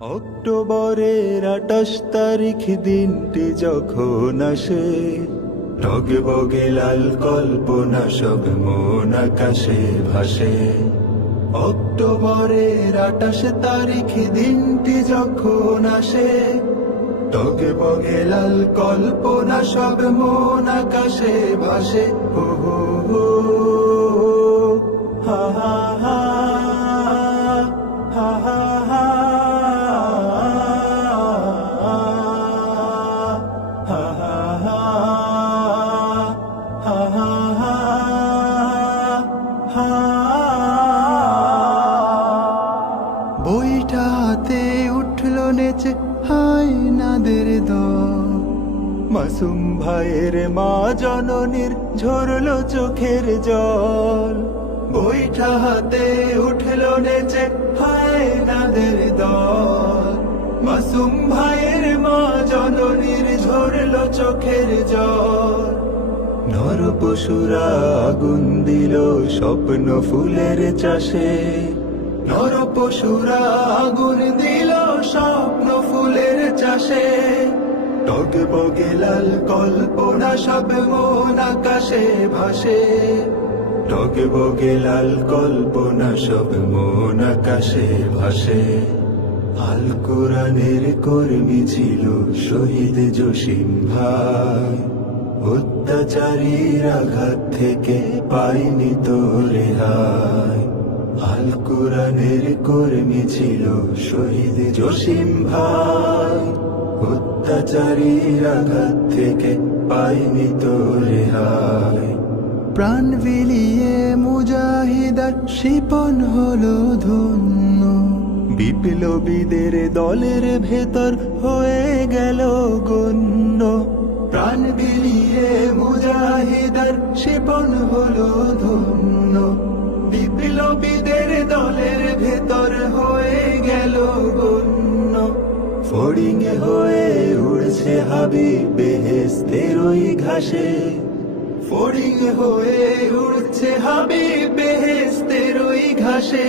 অক্টোবরের 28 তারিখ দিনটি যখন আসে, টগে বগে লাল কল্পনা সব মন আকাশে ভাসে। অক্টোবরের 28 তারিখ দিনটি যখন আসে, টগে বগে লাল কল্পনা সব মন আকাশে ভাসে। হো হো হো, হা হা হা, হা হা হা, বইটা হাতে উঠল নেচে হায় নাদের দল, মাসুম ভাইয়ের মা জননীর ঝরলো চোখের জল। বইটা হাতে উঠল নেচে হায় নাদের দল, মাসুম ভাইয়ের মা জননীর ঝরলো চোখের জল। নর পশুরা আগুন দিল স্বপ্ন ফুলের চাষে, নর পশুরা আগুন দিল স্বপ্ন ফুলের চাষে। টগে বগে লাল কল্পনা সব মন আকাশে ভাসে, টগে বগে লাল কল্পনা সব মন আকাশে ভাসে। আল কোরআনের কর্মী ছিল শহীদ জসিম ভাই, অত্যাচারীর আঘাত থেকে পাইনি তো রেহাই। আল কোরআনের কর্মী ছিল শহীদ জসিম ভাই, অত্যাচারীর আঘাত থেকে পাইনি তো রেহাই। প্রাণ বিলিয়ে মুজাহিদার শিপন হলো ধন্য, বিপ্লবীদের দলের ভেতর হয়ে গেল গণ্য। প্রাণ বিলিয়ে মুজাহিদার শিপন হলো ধন্য, বিপ্লবীদের দলের ভেতর হয়ে গেল গণ্য। ফড়িং হয়ে উড়ছে হাবিব বেহেশতের ওই ঘাসে, ফড়িং হয়ে উড়ছে হাবিব বেহেশতের ওই ঘাসে।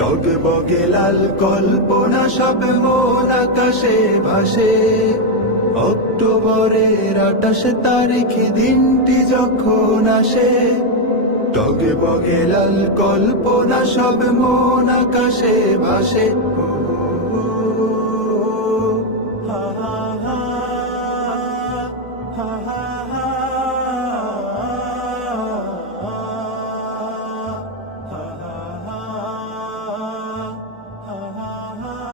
টগে বগে লাল কল্পনা সব মন আকাশে ভাসে। অক্টোবরের 28 তারিখ দিনটি যখন আসে, টগে বগে লাল কল্পনা সব মন আকাশে ভাসে।